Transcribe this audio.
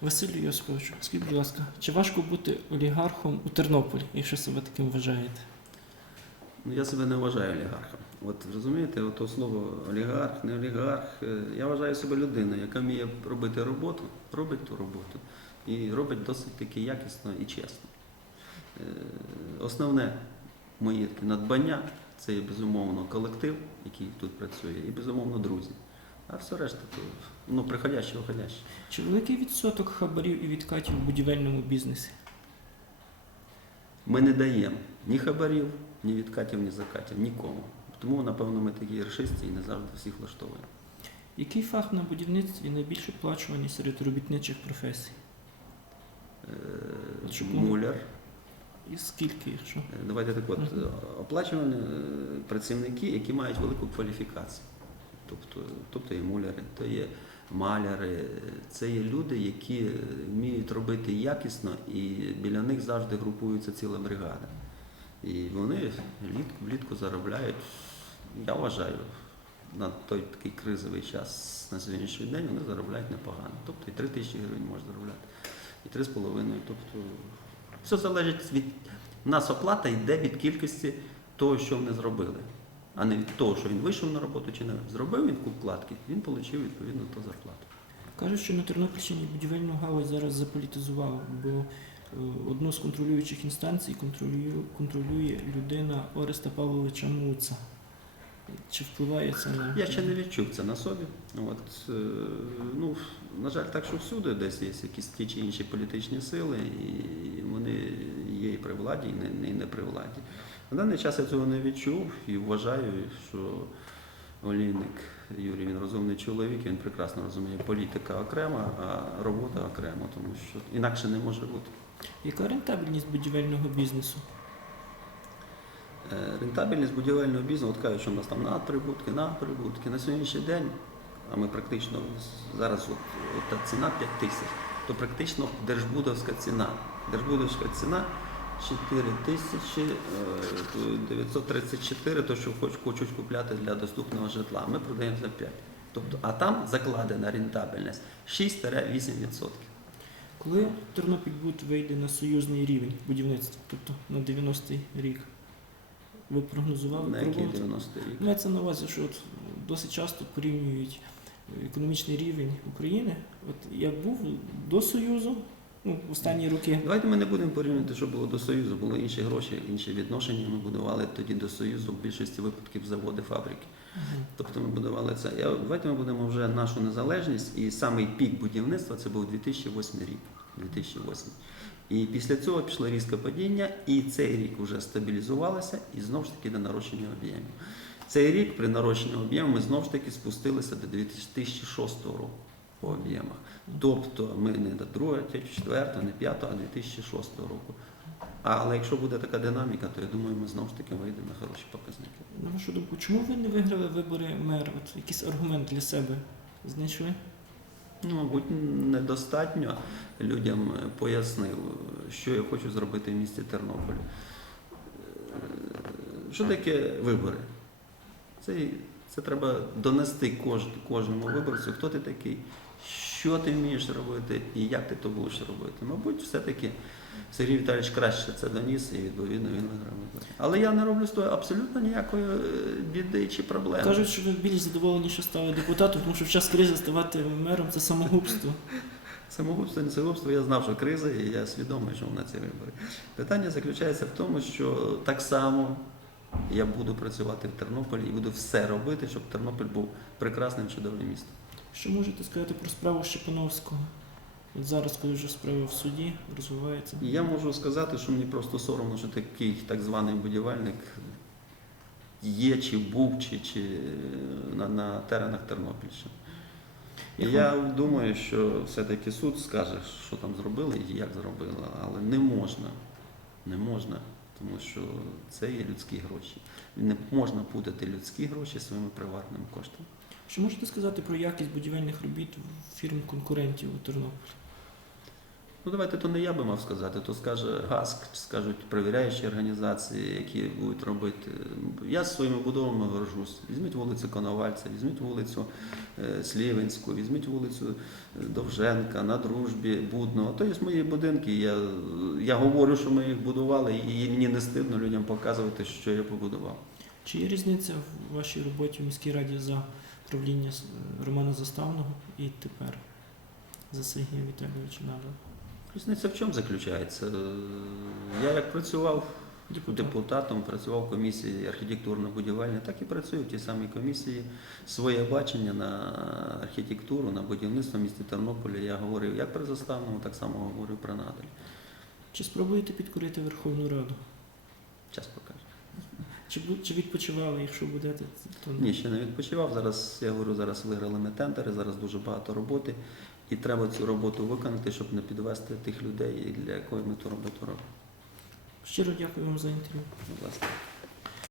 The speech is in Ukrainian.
Василю Йосиповичу, скажіть, будь ласка, чи важко бути олігархом у Тернополі, якщо себе таким вважаєте? Ну, я себе не вважаю олігархом. От розумієте, от слово олігарх, не олігарх. е, Я вважаю себе людиною, яка вміє робити роботу, робить ту роботу і робить досить таки якісно і чесно. Е, Основне моє надбання це є безумовно колектив, який тут працює, і безумовно друзі. А все решта то ну, приходяще, уходяще. Чи великий відсоток хабарів і відкатів в будівельному бізнесі? Ми не даємо ні хабарів, ні відкатів, ні закатів, нікому. Тому, напевно, ми такі решисті і не завжди всіх влаштовуємо. Який фах на будівництві найбільш оплачуваний серед робітничих професій? Е, Муляр. І скільки, якщо? Е, Давайте так от, оплачувані е, працівники, які мають велику кваліфікацію. Тобто, тобто є муляри, то є маляри, це є люди, які вміють робити якісно, і біля них завжди групується ціла бригада. І вони влітку заробляють, я вважаю, на той такий кризовий час на сьогоднішній день вони заробляють непогано. Тобто і 3 тисячі гривень можна заробляти, і 3,5. Тобто все залежить від у нас оплата йде від кількості того, що вони зробили, а не від того, що він вийшов на роботу чи не зробив він кладки, він отримав відповідно ту зарплату. Кажуть, що на Тернопільщині будівельну галузь зараз заполітизували, бо е, одну з контролюючих інстанцій контролює, контролює людина Ореста Павловича Муца. Чи впливає це на Я ще не відчув це на собі. От, е, ну, на жаль, так, що всюди десь є якісь ті чи інші політичні сили, і вони при владі, і не, не при владі. На даний час я цього не відчув і вважаю, що Олійник Юрій він розумний чоловік, він прекрасно розуміє політика окремо, а робота окремо, тому що інакше не може бути. яка рентабельність будівельного бізнесу? Е, Рентабельність будівельного бізнесу, от кажуть, що у нас там надприбутки, надприбутки. На сьогоднішній день, а ми практично зараз от, от та ціна 5 тисяч, то практично держбудовська ціна. Держбудовська ціна 4 тисячі е, 934, то що хоч, хочуть купляти для доступного житла. Ми продаємо за 5. Тобто, а там закладена рентабельність 6-8%. Коли Тернопільбуд вийде на союзний рівень будівництва, тобто на 90-й рік, ви прогнозували На який пробувати? 90 рік? Мається на увазі, що от досить часто порівнюють економічний рівень України. От як був до Союзу, ну, останні роки. Давайте ми не будемо порівнювати, що було до Союзу. Були інші гроші, інші відношення. Ми будували тоді до Союзу в більшості випадків заводи, фабрики. Мгм. Тобто ми будували це. Я, давайте ми будемо вже нашу незалежність. І самий пік будівництва це був 2008 рік. 2008. І після цього пішло різке падіння, і цей рік вже стабілізувалося і знову ж таки до нарощення об'ємів. Цей рік при нарощенні об'ємів ми знову ж таки спустилися до 2006 року по об'ємах. Тобто ми не до 2, 4, не 5, а 2006 року. Але якщо буде така динаміка, то я думаю, ми знову ж таки вийдемо на хороші показники. На вашу думку, чому ви не виграли вибори мера? От якийсь аргумент для себе знайшли? Ну, мабуть, недостатньо людям пояснив, що я хочу зробити в місті Тернополі. Е, Що таке вибори? Це, це треба донести кож, кожному виборцю, хто ти такий, що ти вмієш робити і як ти то будеш робити. Мабуть, все-таки Сергій Віталійович краще це доніс і відповідно він виграв. Але я не роблю з того абсолютно ніякої е, біди чи проблеми. Кажуть, що ви більш задоволені, що стали депутатом, тому що в час кризи ставати мером це самогубство. Самогубство, не самогубство, я знав, що криза, і я свідомий, що на ці вибори. Питання заключається в тому, що так само я буду працювати в Тернополі і буду все робити, щоб Тернопіль був прекрасним, чудовим містом. Що можете сказати про справу Щепановського? От зараз, коли вже справа в суді розвивається. Я можу сказати, що мені просто соромно, що такий так званий будівельник є, чи був, чи, чи е, на, на теренах Тернопільщини. І я думаю, що все-таки суд скаже, що там зробили і як зробили, але не можна. Не можна, тому що це є людські гроші. Не можна путати людські гроші своїми приватними коштами. Що можете сказати про якість будівельних робіт фірм конкурентів у Тернополі? Ну давайте то не я би мав сказати, то скаже ГАСК, чи скажуть перевіряючі організації, які будуть робити. Я з своїми будовами горжусь. Візьміть вулицю Коновальця, візьміть вулицю е, Слівенську, візьміть вулицю е, Довженка, на дружбі, Будного. То є мої будинки. Я, я говорю, що ми їх будували, і мені не стидно людям показувати, що я побудував. Чи є різниця в вашій роботі в міській раді за правління Романа Заставного і тепер за Сергія Віталійовича Надала? Різниця в чому заключається? Я як працював Депутат. депутатом, працював в комісії архітектурно-будівельної, так і працюю в тій самій комісії. Своє бачення на архітектуру, на будівництво в місті Тернополі я говорив як при заставному, так само говорю про надалі. Чи спробуєте підкорити Верховну Раду? Час покаже. Чи, чи відпочивали, якщо будете, то Ні, ще не відпочивав. Зараз я говорю, зараз виграли ми тендери, зараз дуже багато роботи. І треба цю роботу виконати, щоб не підвести тих людей, для якої ми ту роботу робимо. щиро дякую вам за інтерв'ю. Будь ласка.